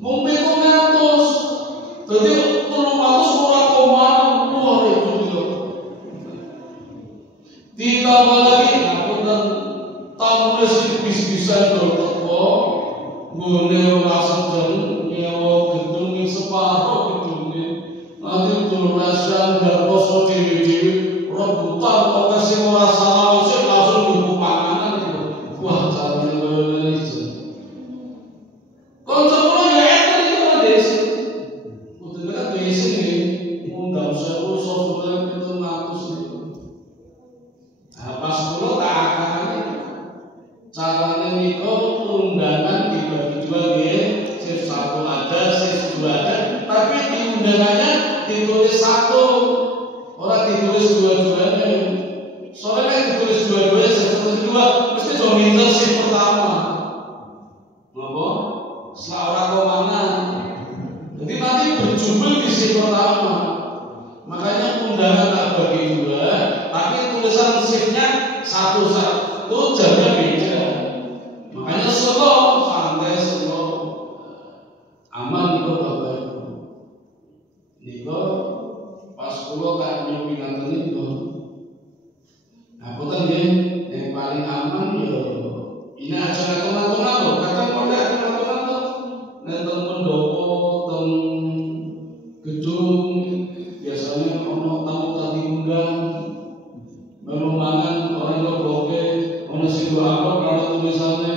Mungkin 700. Jadi 300 kurang koman luar itu juga. Ditambah lagi, aku dan tamu resi bis-bisan dokter kok, ngone rasa jeng, nyewa gedung separuh gedungnya, nanti 300 Indonesia dan poso dewi-dewi rebutan kok kasih ora salah sih langsung dibuka panganan gitu. Wah, carane itu. Kanca kula ya enten iki kok Des. Kudu kan wis iki undang sewu software itu ngatus itu. Nah, pas kula tak akani carane niku undangan dibagi dua nggih. Shift 1 ada, shift 2 ada, tapi di undangannya ditulis 1, orang ditulis dua-duanya. Soalnya ditulis dua-duanya, shift 1 2 mesti dominant shift pertama. Ngapa? Setelah orang kemana? Jadi nanti berjubel di shift pertama. Makanya undangan tak bagi 2, tapi tulisan shiftnya 1 jamnya beda. Makanya slow, santai slow. Aman niku Bapak Ibu. Niku pas kula tak nyobi ngaten niku. Nah, boten nggih, yang paling aman ya ini aja ngatung-ngatungan lho, kadang model ngatung-ngatungan lho. Nek teng pendopo, teng gedung biasanya ono tamu tadi undang merumangan orang logoke, ono sing apa kalau tulisannya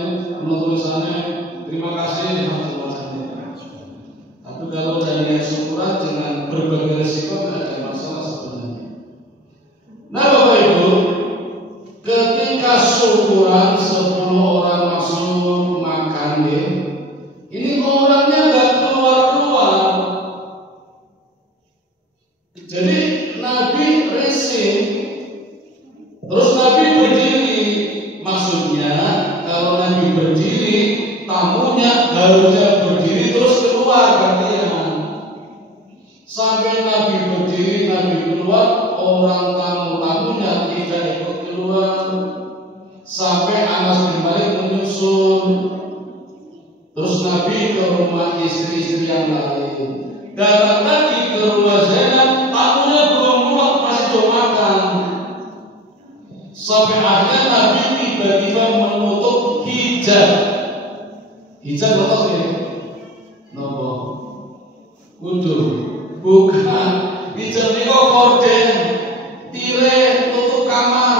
terima kasih kalau jadinya syukuran dengan berbagai resiko tidak ada masalah sebenarnya. Nah Bapak Ibu, ketika syukuran 10 orang masuk makan ini orangnya nggak keluar. Jadi Nabi risih, terus Nabi berdiri. Maksudnya kalau Nabi berdiri, tamunya harusnya berdiri terus keluar. Sampai Nabi berdiri, Nabi keluar, orang tamu-tamunya tidak ikut keluar. Sampai Anas bin Malik menyusul. Terus Nabi ke rumah istri-istri yang lain. Datang lagi ke rumah Zainab, tamunya belum keluar, masih makan. Sampai akhirnya Nabi tiba-tiba menutup hijab. Hijab apa sih? Nopo? Kudu. Bukan, hijab niku korden, tirai tutup kamar.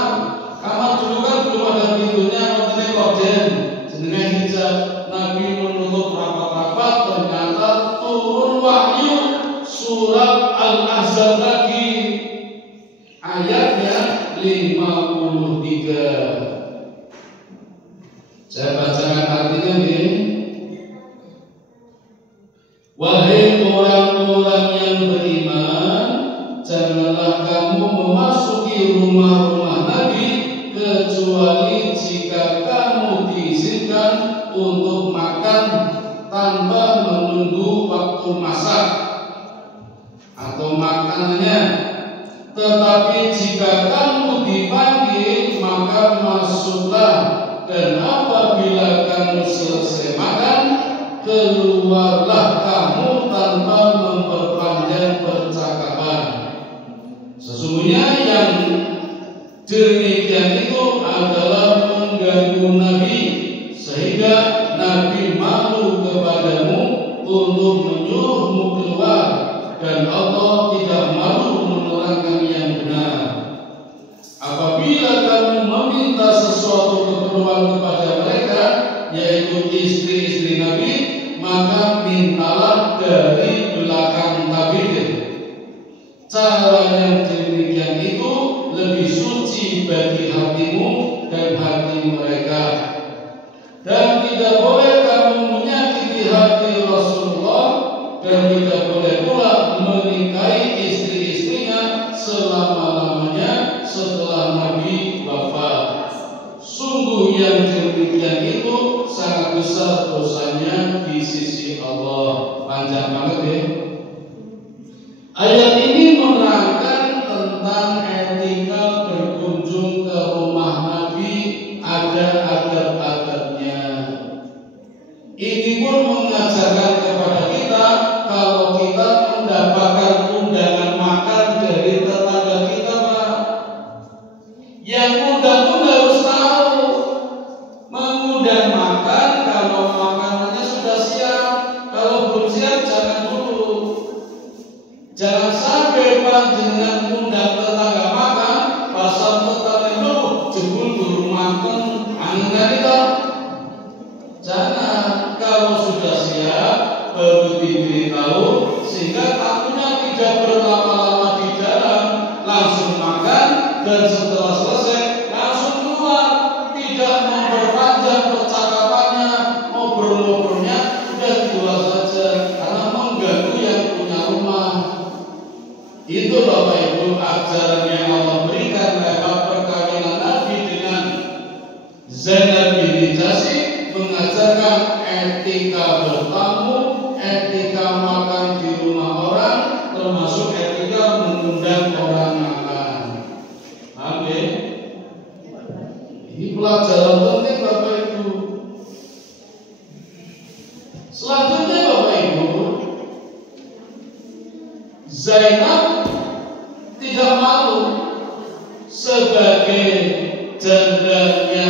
Kamar dulu kan belum ada pintunya, maksudnya korden. Jenenge hijab. Nabi menutup rapat-rapat, ternyata turun wahyu surat Al-Ahzab lagi, ayatnya 53. Saya bacakan artinya nih. Wahai orang-orang yang beriman, janganlah kamu memasuki rumah-rumah Nabi kecuali jika kamu diizinkan untuk makan tanpa menunggu waktu masak atau makanannya. Tetapi jika kamu dipanggil, maka masuklah, dan apabila kamu selesai makan, keluarlah kamu tanpa memperpanjang percakapan. Sesungguhnya yang demikian itu adalah mengganggu Nabi, sehingga Nabi malu kepadamu untuk menyuruhmu keluar, dan Allah tidak malu menerangkan yang benar. Apabila kamu meminta sesuatu keperluan kepada mereka, yaitu istri-istri Nabi, maka mintalah dari belakang tabir. Cara yang demikian itu lebih suci bagi hatimu dan hati mereka. Dan tidak boleh kamu menyakiti hati Rasulullah, dan tidak boleh pula menikahi istri-istrinya selama-lamanya setelah Nabi wafat. Sungguh yang demikian itu sangat besar dosanya di sisi Allah. Panjang banget ya. Ayat ini menerangkan tentang etika berkunjung ke rumah Nabi, ada adab-adabnya. Ini pun mengajarkan kepada kita kalau kita mendapatkan undangan makan dari tetangga kita, Pak, yang undang pun harus tahu. Mengundang makan kalau makanannya sudah siap, kalau belum siap jangan dulu. dan setelah selesai langsung keluar, tidak memperpanjang percakapannya, ngobrol-ngobrolnya, sudah keluar saja karena mengganggu yang punya rumah. Itu Bapak Ibu ajaran yang Allah berikan lewat perkawinan Nabi dengan Zainab binti Jahsy, mengajarkan etika bertamu, etika makan di rumah orang, termasuk etika mengundang orang makan. Amin. Ini pelajaran penting Bapak Ibu. Selanjutnya Bapak Ibu, Zainab tidak malu sebagai jandanya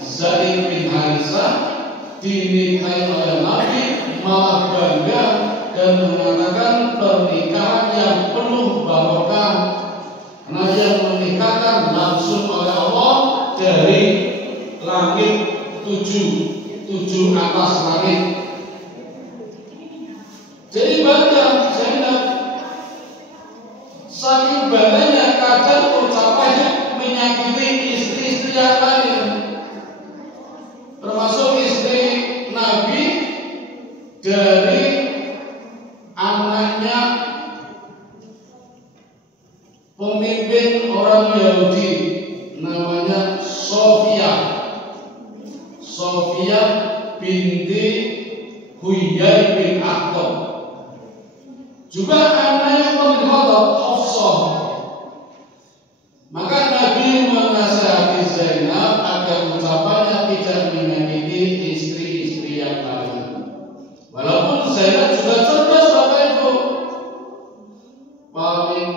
Zaid bin Harithah dinikahi oleh Nabi, malah bangga dan mengatakan pernikahan yang penuh barokah, karena yang menikahkan langsung oleh Allah dari langit tujuh atas langit. Jadi bangga Zainab, saking bangganya kadang ucapannya menyakiti istri-istri yang lain, termasuk istri Nabi dari anaknya pemimpin orang Yahudi namanya Sofia binti Huyai bin Akhtab. Juga anaknya pemimpin Hafsah. Maka Nabi menasihati Zainab agar ucapannya tidak menyakiti istri-istri yang lain. Walaupun Zainab juga cerdas Bapak Ibu, paling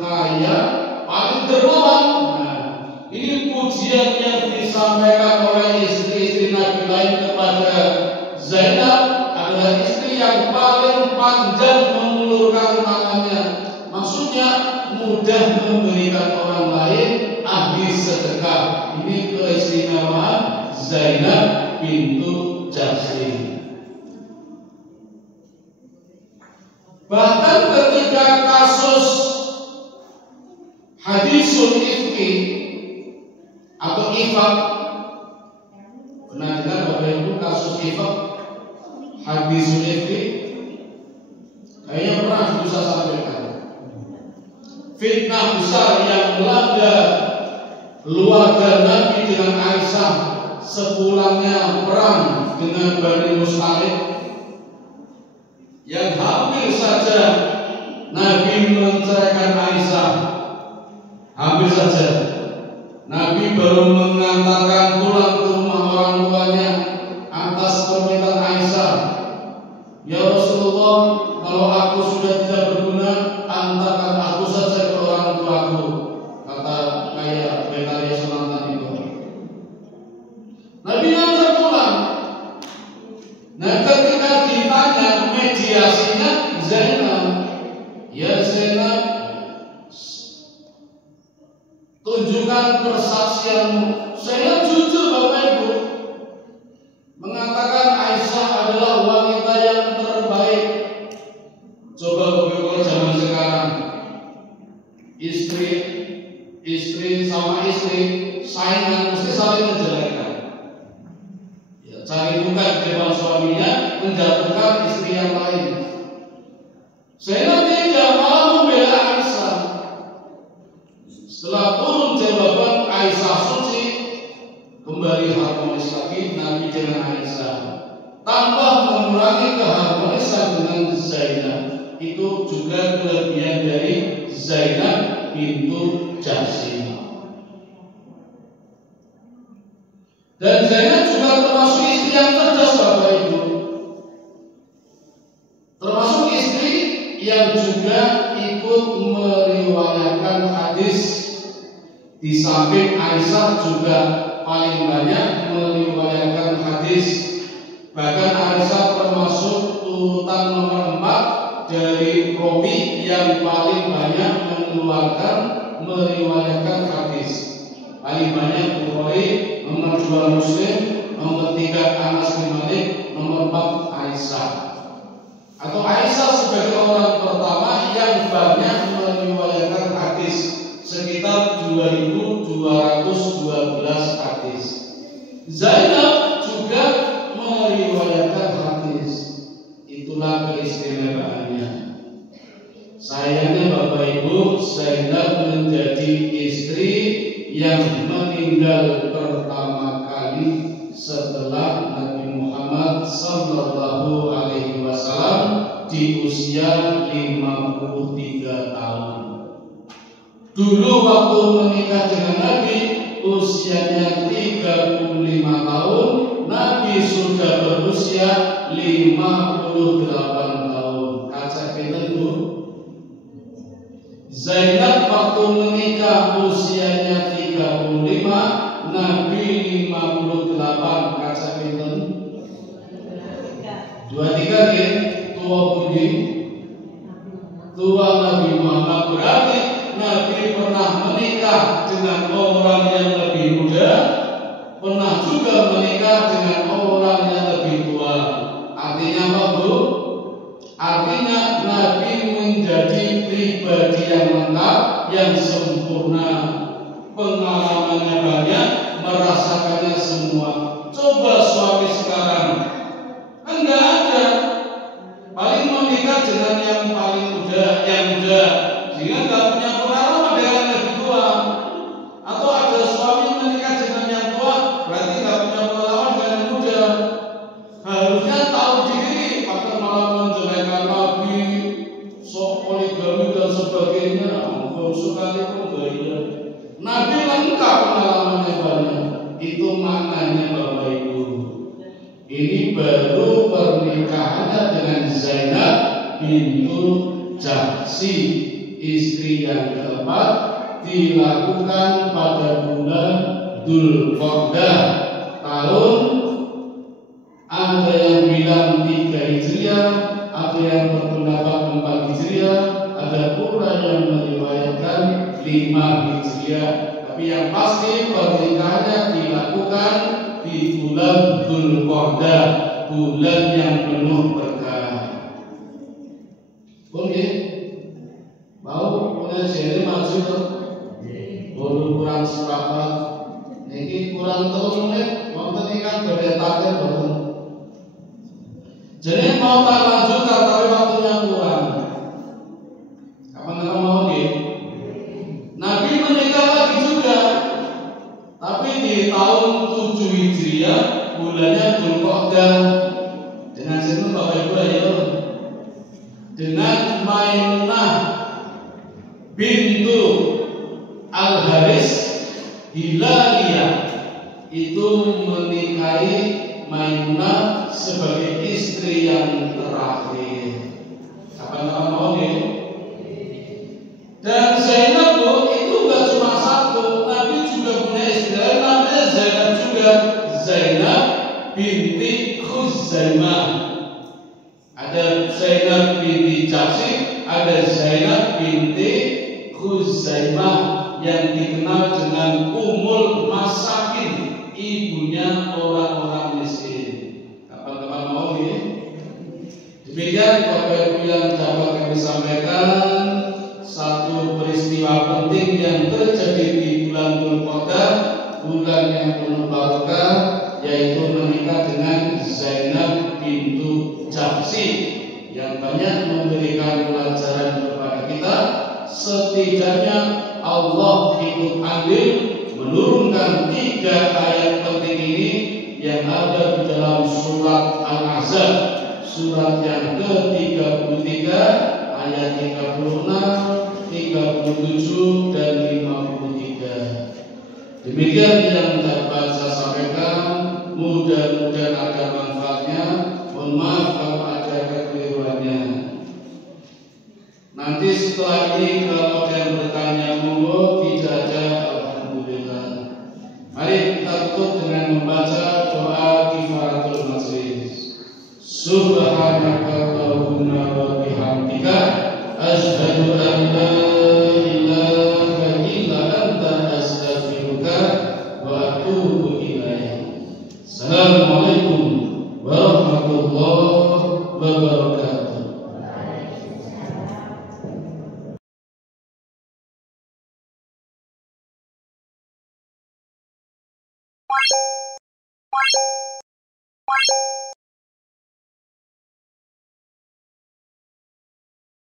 kaya, paling dermawan. Nah, ini pujian yang disampaikan oleh istri-istri Nabi lain kepada Zainab adalah istri yang paling panjang mengulurkan tangannya. Maksudnya mudah memberikan orang lain, ahli sedekah. Ini keistimewaan Zainab bintu Jahsy. Bahkan ketika kasus hadisul ifki atau ifak, pernah dengar Bapak Ibu kasus ifak, hadisul ifki? Kayaknya pernah bisa sampaikan. Fitnah besar yang melanda keluarga Nabi dengan Aisyah sepulangnya perang dengan Bani Mustalik, yang hampir saja Nabi menceraikan Aisyah. Hampir saja Nabi baru mengantarkan pulang ke rumah orang tuanya atas permintaan Aisyah, "Ya Rasulullah, kalau aku sudah tidak berguna, antarkan aku saja ke orang tuaku," kata kayak Betaria Selatan itu. Nabi antar pulang. Nah, ketika ditanya mediasinya Zainab, "Ya Zainab, tunjukkan persaksianmu." Saya jujur Bapak Ibu, mengatakan Aisyah adalah wanita yang terbaik. Coba Bapak Ibu zaman sekarang, istri sama istri saingan mesti saling menjelekkan. Ya, cari muka di depan suaminya, menjatuhkan istri yang lain. Zainab tidak malah membela Aisyah. Setelah turun jawaban Aisyah suci, kembali harmonis lagi Nabi dengan Aisyah, tanpa mengurangi keharmonisan dengan Zainab. Itu juga kelebihan dari Zainab bintu Jahsy. Dan Zainab juga termasuk istri yang cerdas Bapak Ibu, termasuk istri yang juga ikut meriwayatkan hadis. Di samping Aisyah juga paling banyak meriwayatkan hadis. Bahkan Aisyah termasuk urutan nomor 4 dari rawi yang paling banyak mengeluarkan meriwayatkan hadis. Paling banyak Bukhari, nomor 2 Muslim, nomor 3 Anas bin Malik, nomor 4 Aisyah. Atau Aisyah sebagai orang pertama yang banyak meriwayatkan hadis, sekitar Zainab menjadi istri yang meninggal pertama kali setelah Nabi Muhammad sallallahu alaihi wasallam di usia 53 tahun. Dulu waktu menikah dengan Nabi usianya 35 tahun, Nabi sudah berusia 58 tahun. Kaca pinten Bu? Zainab waktu menikah usianya 35, Nabi 58. Kaca pinten? 23 ya? Tua budi? Tua Nabi Muhammad. Berarti Nabi pernah menikah dengan orang yang lebih muda, pernah juga menikah dengan orang yang lebih tua. Artinya apa Bu? Artinya Nabi menjadi pribadi yang lengkap, yang sempurna, pengalamannya banyak, merasakannya semua. Coba suami sekarang, kan nggak ada, paling menikah dengan yang paling muda, sehingga nggak punya pengalaman dengan yang lebih tua. Atau ada suami menikah dengan yang tua, berarti nggak punya pengalaman dengan yang muda. Harusnya tahu diri, maka malah menjelekan Nabi, sok poligami dan sebagainya. Ampun sekali pun gaya. Nabi lengkap pengalamannya banyak. Itu maknanya Bapak Ibu. Ini baru pernikahannya dengan Zainab bintu Jahsy, istri yang keempat, dilakukan pada bulan Dzulqa'dah tahun, ada yang bilang 3 Hijriah, ada yang berpendapat 4 Hijriah, ada pula yang meriwayatkan 5 Hijriah. Tapi yang pasti pernikahannya dilakukan di bulan Dzulqa'dah, bulan yang penuh berkah. Oke, mau pengajian maju tuh, baru kurang sepakat. Ini kurang 3 menit, wonten ikan badhe takdir boten. Jadi mau tak lanjutkan tapi waktunya kurang. Kapan mau nggih? Nabi menikah lagi juga, tapi di tahun 7 Hijriah, bulannya Dzulqa'dah. Dengan sinten Bapak Ibu ayo? Dengan Maimunah bintu Al-Haris Hilaliyah, itu menikahi Maimunah sebagai istri yang terakhir. Kapan mau nih? Dan Zainab itu gak cuma satu, Nabi juga punya istri lain, namanya Zainab juga, Zainab binti Khuzaimah. Ada Zainab binti Jahsy, ada Zainab binti Khuzaimah yang dikenal dengan Ummul Masakin, ibunya orang-orang miskin. Kapan-kapan mau nih? Demikian Bapak Ibu yang dapat kami sampaikan, satu peristiwa penting yang terjadi di bulan Dzulqa'dah, bulan yang penuh barokah, yaitu menikah dengan Zainab bintu Jahsy, yang banyak memberikan pelajaran kepada kita. Setidaknya Allah ikut andil menurunkan 3 ayat penting ini yang ada di dalam surat Al-Ahzab, surat yang ke-33 ayat 36, 37 dan 53. Demikian yang dapat saya sampaikan. Mudah-mudahan ada manfaatnya. Mohon maaf kalau ada kekeliruannya. Nanti setelah ini kalau ada yang bertanya, monggo, tidak ada, alhamdulillah. Mari kita tutup dengan membaca doa kifaratul majlis. Subhanakallahumma wa bihamdika, asyhadu an la ilaha illa anta, astaghfiruka wa atubu ilaik. Assalamualaikum warahmatullahi wabarakatuh.